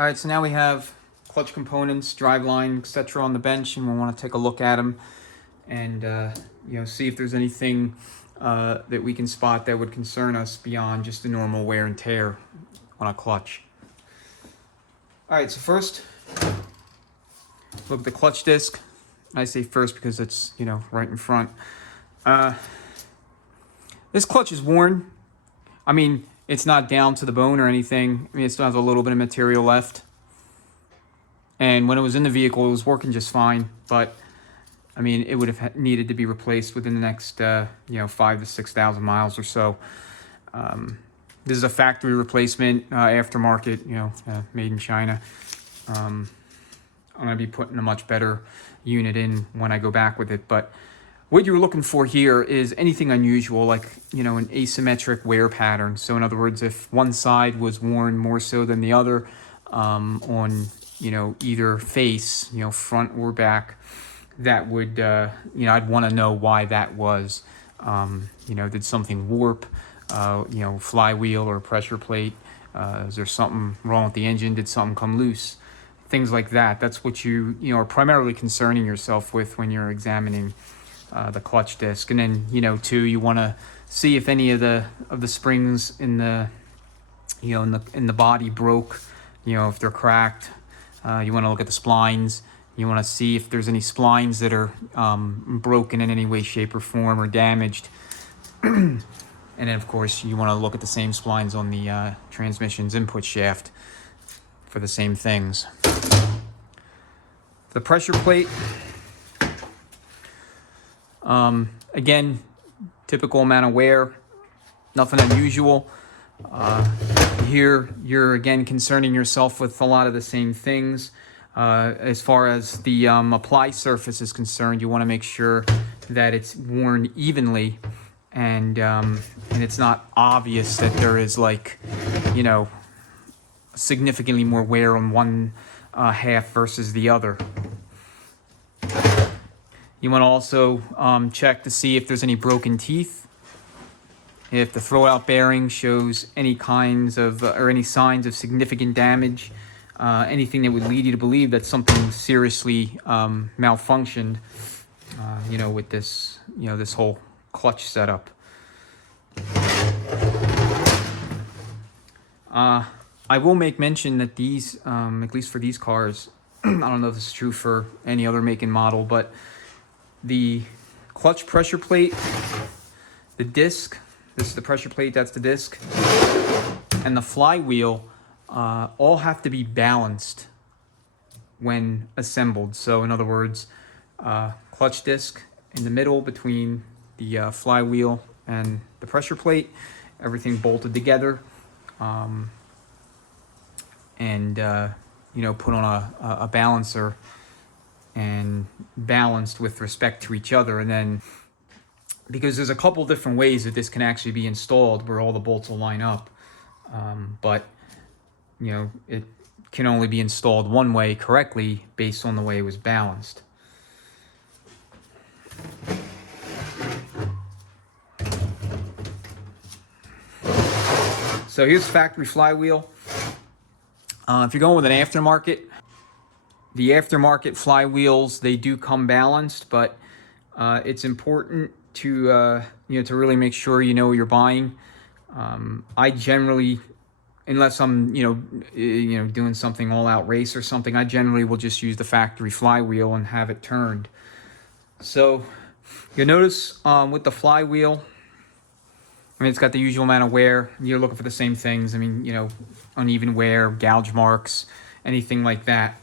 All right, so now we have clutch components, driveline, etc. on the bench, and we want to take a look at them and see if there's anything that we can spot that would concern us beyond just the normal wear and tear on a clutch. All right, so first, look at the clutch disc. I say first because it's right in front. This clutch is worn. I mean, it's not down to the bone or anything. I mean, it still has a little bit of material left. And when it was in the vehicle, it was working just fine. But I mean, it would have needed to be replaced within the next 5,000 to 6,000 miles or so. This is a factory replacement, aftermarket, made in China. I'm going to be putting a much better unit in when I go back with it. But what you're looking for here is anything unusual, like, an asymmetric wear pattern. So in other words, if one side was worn more so than the other on, either face, front or back, that would, I'd want to know why that was. Did something warp, flywheel or pressure plate? Is there something wrong with the engine? Did something come loose? Things like that. That's what you are primarily concerning yourself with when you're examining the clutch disc. And then, too, you want to see if any of the springs in the, in the body broke, if they're cracked. You want to look at the splines. You want to see if there's any splines that are broken in any way, shape, or form or damaged. And then, of course, you want to look at the same splines on the transmission's input shaft for the same things. The pressure plate, again, typical amount of wear, nothing unusual. Here, you're again concerning yourself with a lot of the same things. As far as the apply surface is concerned, you want to make sure that it's worn evenly and it's not obvious that there is significantly more wear on one half versus the other. You want to also check to see if there's any broken teeth. If the throwout bearing shows any kinds of or any signs of significant damage, anything that would lead you to believe that something seriously malfunctioned, with this, this whole clutch setup. I will make mention that these, at least for these cars, I don't know if this is true for any other make and model, but the clutch pressure plate, the disc, this is the pressure plate, that's the disc, and the flywheel all have to be balanced when assembled. So in other words, clutch disc in the middle between the flywheel and the pressure plate, everything bolted together, and put on a balancer and balanced with respect to each other. And then, because there's a couple different ways that this can actually be installed where all the bolts will line up, but it can only be installed one way correctly based on the way it was balanced. So here's factory flywheel. If you're going with an aftermarket, the aftermarket flywheels, they do come balanced, but it's important to to really make sure you know what you're buying. I generally, unless I'm doing something all out race or something, I generally will just use the factory flywheel and have it turned. So you'll notice with the flywheel, I mean, it's got the usual amount of wear. You're looking for the same things. I mean, uneven wear, gouge marks, anything like that.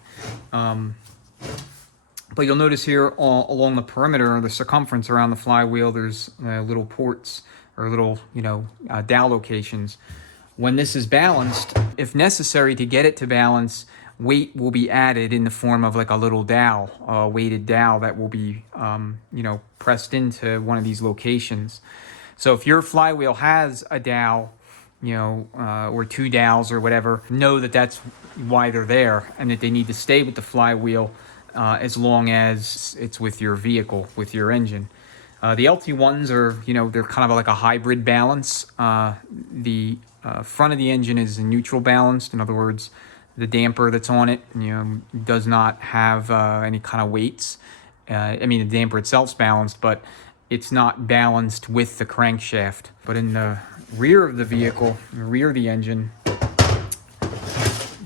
But you'll notice here along the perimeter, the circumference around the flywheel, there's little ports or little, dowel locations. When this is balanced, if necessary to get it to balance, weight will be added in the form of like a little dowel, a weighted dowel that will be, pressed into one of these locations. So if your flywheel has a dowel, or two dowels or whatever, know that that's why they're there and that they need to stay with the flywheel as long as it's with your vehicle, with your engine. The LT1s are, they're kind of like a hybrid balance. The front of the engine is neutral balanced. In other words, the damper that's on it, does not have any kind of weights. I mean, the damper itself's balanced, but it's not balanced with the crankshaft. But in the rear of the vehicle, the rear of the engine,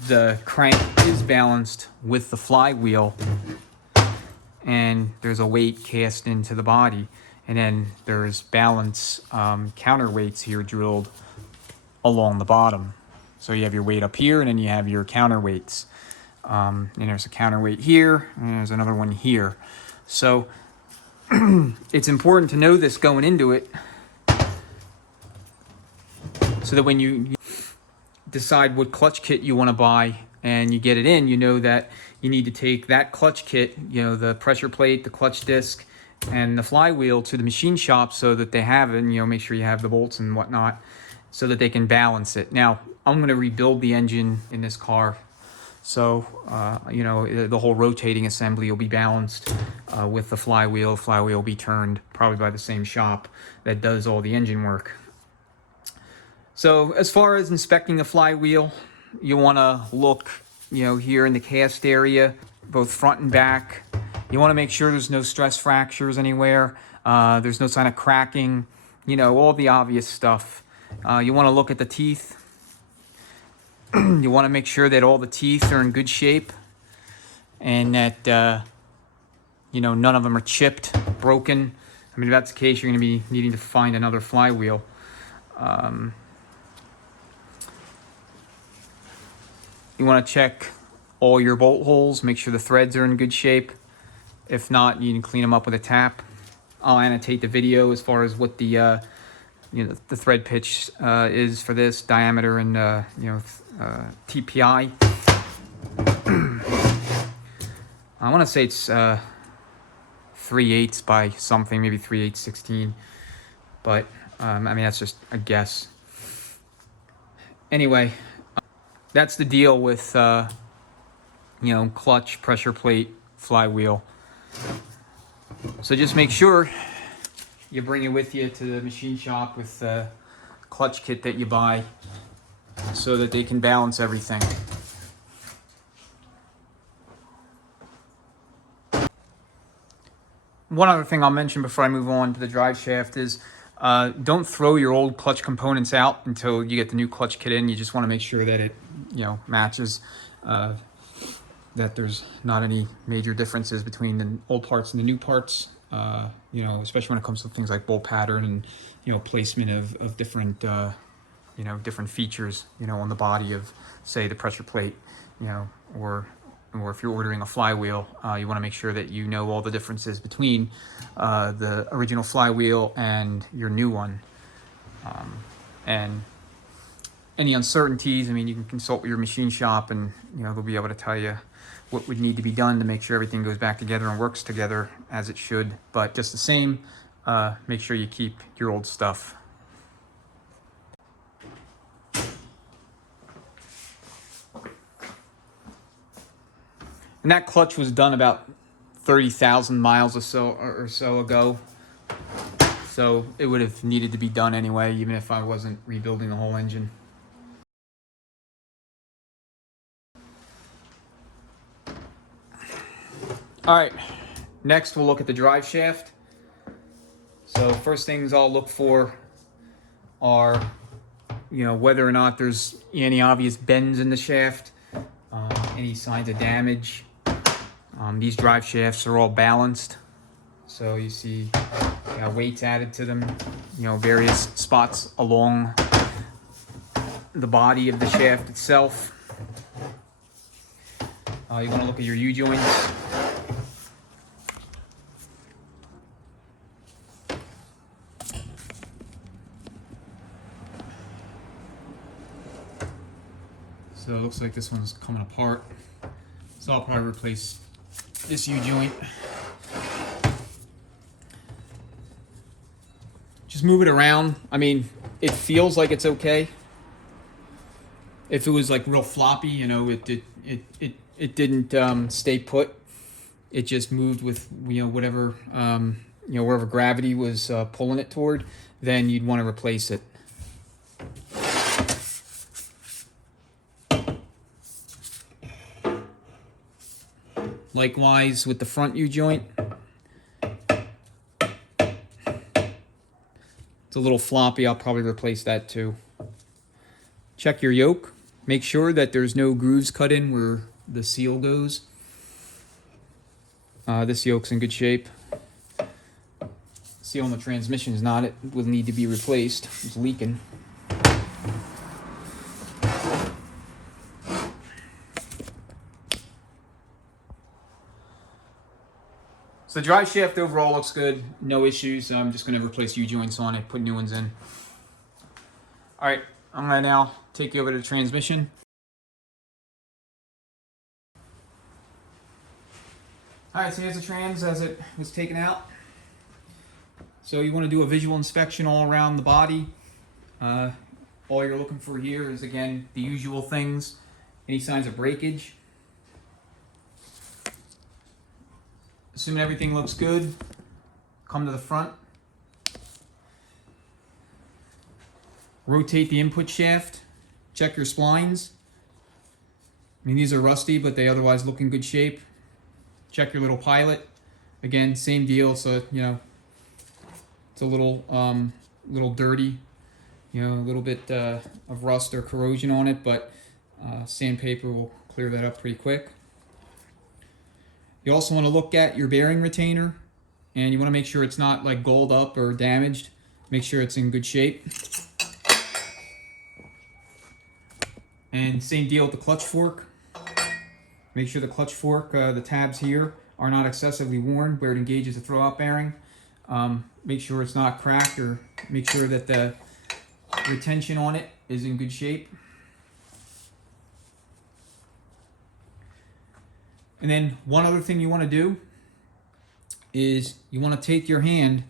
the crank is balanced with the flywheel, and there's a weight cast into the body, and then there's balance counterweights here drilled along the bottom. So you have your weight up here, and then you have your counterweights. And there's a counterweight here, and there's another one here. So it's important to know this going into it, so that when you decide what clutch kit you want to buy and you get it in, you know that you need to take that clutch kit, the pressure plate, the clutch disc, and the flywheel to the machine shop so that they have it, and make sure you have the bolts and whatnot so that they can balance it. Now, I'm going to rebuild the engine in this car, so the whole rotating assembly will be balanced with the flywheel. The flywheel will be turned probably by the same shop that does all the engine work. So as far as inspecting the flywheel, you want to look, here in the cast area, both front and back. You want to make sure there's no stress fractures anywhere. There's no sign of cracking, all the obvious stuff. You want to look at the teeth. You want to make sure that all the teeth are in good shape, and that, none of them are chipped, broken. I mean, if that's the case, you're going to be needing to find another flywheel. You want to check all your bolt holes, make sure the threads are in good shape. If not, you can clean them up with a tap. I'll annotate the video as far as what the the thread pitch is for this, diameter, and TPI. I want to say it's 3/8 by something, maybe 3/8 16, but I mean, that's just a guess. Anyway, that's the deal with clutch, pressure plate, flywheel. So just make sure you bring it with you to the machine shop with the clutch kit that you buy, so that they can balance everything. One other thing I'll mention before I move on to the drive shaft is don't throw your old clutch components out until you get the new clutch kit in. You just want to make sure that it matches, that there's not any major differences between the old parts and the new parts, especially when it comes to things like bolt pattern and placement of different different features on the body of, say, the pressure plate, or if you're ordering a flywheel, you want to make sure that you know all the differences between the original flywheel and your new one. And any uncertainties, I mean, you can consult with your machine shop, and they'll be able to tell you what would need to be done to make sure everything goes back together and works together as it should. But just the same, make sure you keep your old stuff. And that clutch was done about 30,000 miles or so ago. So it would have needed to be done anyway, even if I wasn't rebuilding the whole engine. All right, next we'll look at the drive shaft. So first things I'll look for are, whether or not there's any obvious bends in the shaft, any signs of damage. These drive shafts are all balanced, so you see weights added to them, various spots along the body of the shaft itself. You want to look at your U-joints. So it looks like this one's coming apart, so I'll probably replace this U-joint. Just move it around. I mean, it feels like it's okay. If it was like real floppy, it didn't stay put. It just moved with whatever wherever gravity was pulling it toward. Then you'd want to replace it. Likewise with the front U-joint. It's a little floppy. I'll probably replace that too. Check your yoke. Make sure that there's no grooves cut in where the seal goes. This yoke's in good shape. Seal on the transmission is not. It will need to be replaced. It's leaking. So the drive shaft overall looks good. No issues. I'm just going to replace U-joints on it, put new ones in. All right, I'm going to now take you over to the transmission. All right, so here's the trans as it was taken out. So you want to do a visual inspection all around the body. All you're looking for here is, again, the usual things. Any signs of breakage. Assuming everything looks good, come to the front. Rotate the input shaft. Check your splines. I mean, these are rusty, but they otherwise look in good shape. Check your little pilot. Again, same deal. So, you know, it's a little dirty. You know, a little bit of rust or corrosion on it, but sandpaper will clear that up pretty quick. You also want to look at your bearing retainer, and you want to make sure it's not like gold up or damaged. Make sure it's in good shape. And same deal with the clutch fork. Make sure the clutch fork, the tabs here, are not excessively worn where it engages the throwout bearing. Make sure it's not cracked, or make sure that the retention on it is in good shape. And then one other thing you want to do is you want to take your hand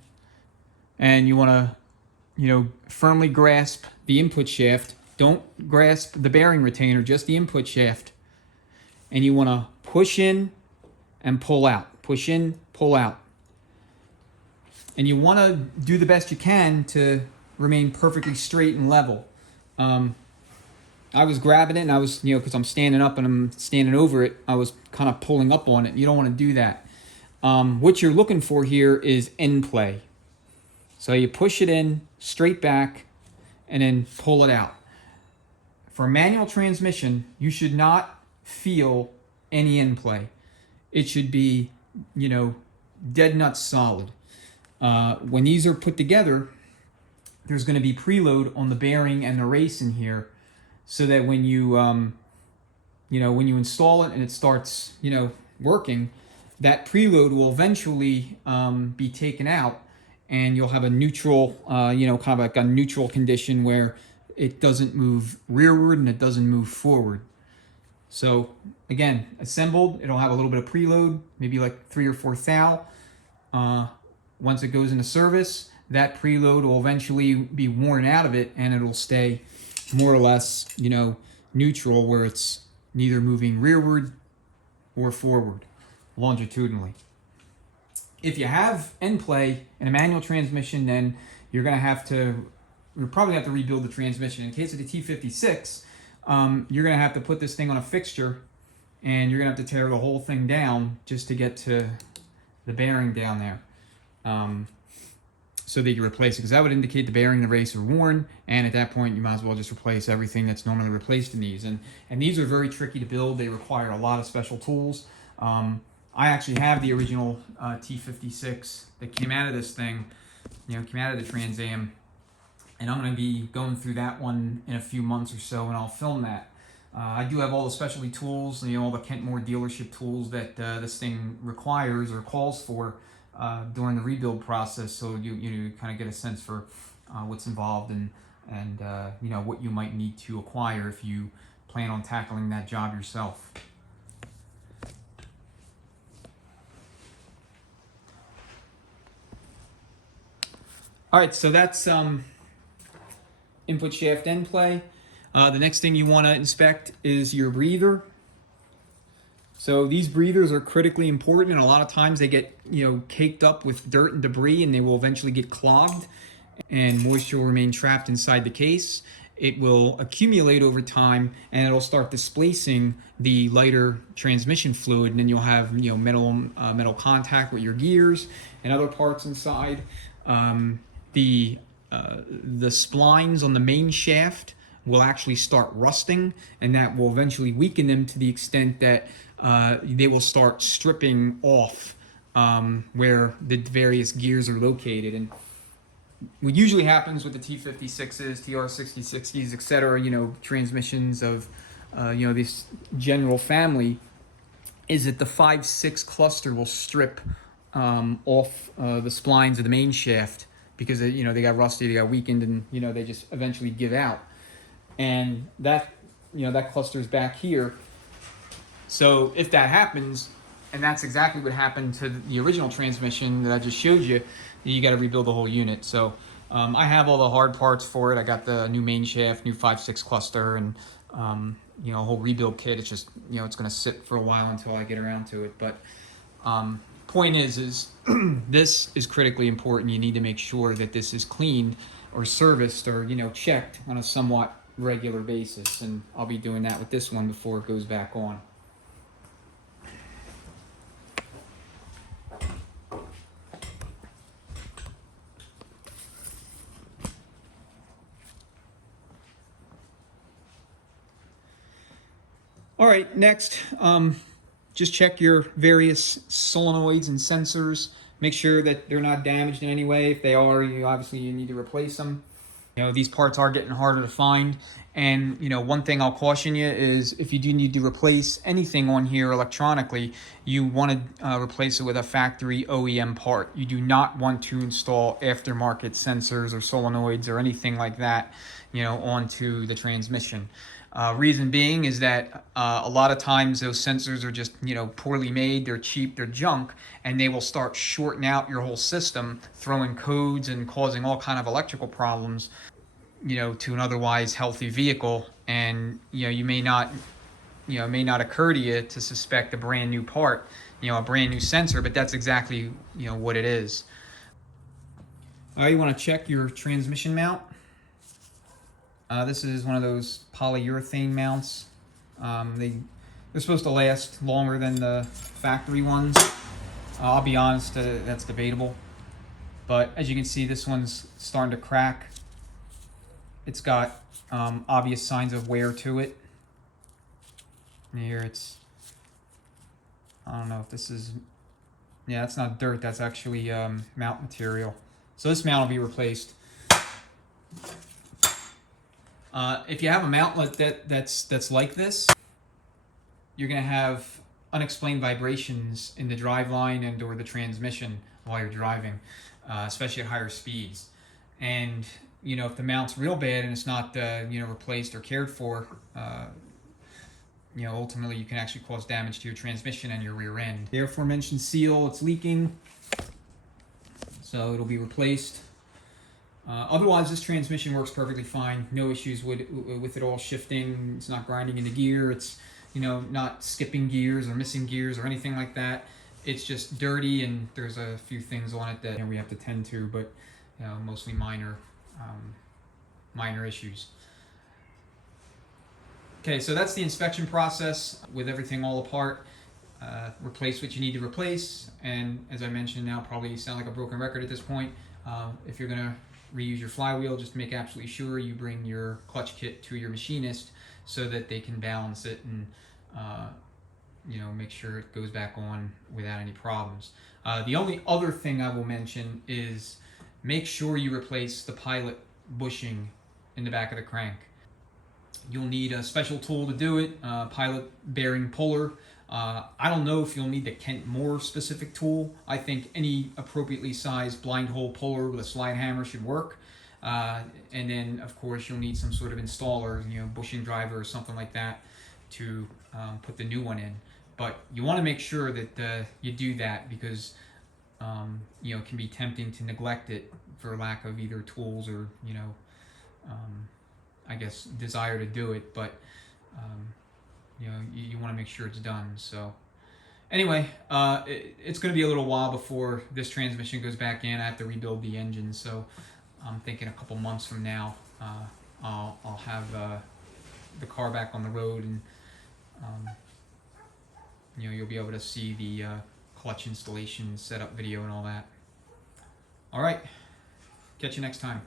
and you want to, you know, firmly grasp the input shaft. Don't grasp the bearing retainer, just the input shaft. And you want to push in and pull out. Push in, pull out. And you want to do the best you can to remain perfectly straight and level. I was grabbing it, and I was, you know, because I'm standing up and I'm standing over it, I was kind of pulling up on it. You don't want to do that. What you're looking for here is end play. So you push it in, straight back, and then pull it out. For a manual transmission, you should not feel any end play. It should be, you know, dead nuts solid. When these are put together, there's going to be preload on the bearing and the race in here, so that when you, you know, when you install it and it starts, you know, working, that preload will eventually be taken out, and you'll have a neutral, you know, kind of like a neutral condition where it doesn't move rearward and it doesn't move forward. So again, assembled, it'll have a little bit of preload, maybe like 3 or 4 thou. Once it goes into service, that preload will eventually be worn out of it, and it'll stay more or less, you know, neutral, where it's neither moving rearward or forward longitudinally. If you have end play in a manual transmission, then you'll probably have to rebuild the transmission. In case of the T56, you're going to have to put this thing on a fixture, and you're going to have to tear the whole thing down just to get to the bearing down there. So that you replace it, because that would indicate the bearing and the race are worn, and at that point you might as well just replace everything that's normally replaced in these. And these are very tricky to build. They require a lot of special tools. I actually have the original T56 that came out of this thing, you know, came out of the Trans Am, and I'm going to be going through that one in a few months or so, and I'll film that. I do have all the specialty tools, you know, all the Kentmore dealership tools that this thing requires or calls for during the rebuild process, so you kind of get a sense for what's involved and you know, what you might need to acquire if you plan on tackling that job yourself. All right, so that's input shaft end play. The next thing you want to inspect is your breather. So these breathers are critically important, and a lot of times they get, you know, caked up with dirt and debris, and they will eventually get clogged, and moisture will remain trapped inside the case. it will accumulate over time, and it'll start displacing the lighter transmission fluid, and then you'll have metal contact with your gears and other parts inside. The splines on the main shaft will actually start rusting, and that will eventually weaken them to the extent that they will start stripping off where the various gears are located. And what usually happens with the T56s, TR66s, etc., transmissions of this general family, is that the 5-6 cluster will strip off the splines of the main shaft because they got rusty, they got weakened, and they just eventually give out. And that cluster is back here. So if that happens, and that's exactly what happened to the original transmission that I just showed you, you got to rebuild the whole unit. So I have all the hard parts for it. I got the new main shaft, new 5-6 cluster, and a whole rebuild kit. It's just it's going to sit for a while until I get around to it. But point is this is critically important. You need to make sure that this is cleaned or serviced or checked on a somewhat regular basis, and I'll be doing that with this one before it goes back on. All right, next, just check your various solenoids and sensors. Make sure that they're not damaged in any way. If they are, you need to replace them. These parts are getting harder to find. And, one thing I'll caution you is if you do need to replace anything on here electronically, you want to replace it with a factory OEM part. You do not want to install aftermarket sensors or solenoids or anything like that, onto the transmission. Reason being is that a lot of times those sensors are just poorly made, they're cheap, they're junk, and they will start shorting out your whole system, throwing codes and causing all kind of electrical problems to an otherwise healthy vehicle. And you may not it may not occur to you to suspect a brand new part, a brand new sensor, but that's exactly what it is. You want to check your transmission mount. This is one of those polyurethane mounts. They're supposed to last longer than the factory ones. I'll be honest, that's debatable. But as you can see, this one's starting to crack. It's got obvious signs of wear to it. And here it's, I don't know if this is, yeah, that's not dirt, that's actually mount material. So this mount will be replaced. If you have a mountlet that's like this, you're going to have unexplained vibrations in the driveline and or the transmission while you're driving, especially at higher speeds. And if the mount's real bad and it's not replaced or cared for, ultimately you can actually cause damage to your transmission and your rear end. The aforementioned seal, it's leaking, so it'll be replaced. Otherwise, this transmission works perfectly fine. No issues with it all shifting. It's not grinding into gear. It's not skipping gears or missing gears or anything like that. It's just dirty, and there's a few things on it that we have to tend to, but mostly minor issues. Okay, so that's the inspection process with everything all apart. Replace what you need to replace, and as I mentioned, now probably sound like a broken record at this point. If you're gonna reuse your flywheel, just make absolutely sure you bring your clutch kit to your machinist so that they can balance it and make sure it goes back on without any problems. The only other thing I will mention is make sure you replace the pilot bushing in the back of the crank. You'll need a special tool to do it, pilot bearing puller. I don't know if you'll need the Kent Moore specific tool. I think any appropriately sized blind hole puller with a slide hammer should work. And then, of course, you'll need some sort of installer, bushing driver or something like that to put the new one in. But you want to make sure that you do that because it can be tempting to neglect it for lack of either tools or I guess desire to do it. But you want to make sure it's done. So anyway, it's going to be a little while before this transmission goes back in. I have to rebuild the engine, so I'm thinking a couple months from now I'll have the car back on the road, and you know, you'll be able to see the clutch installation setup video and all that. All right, catch you next time.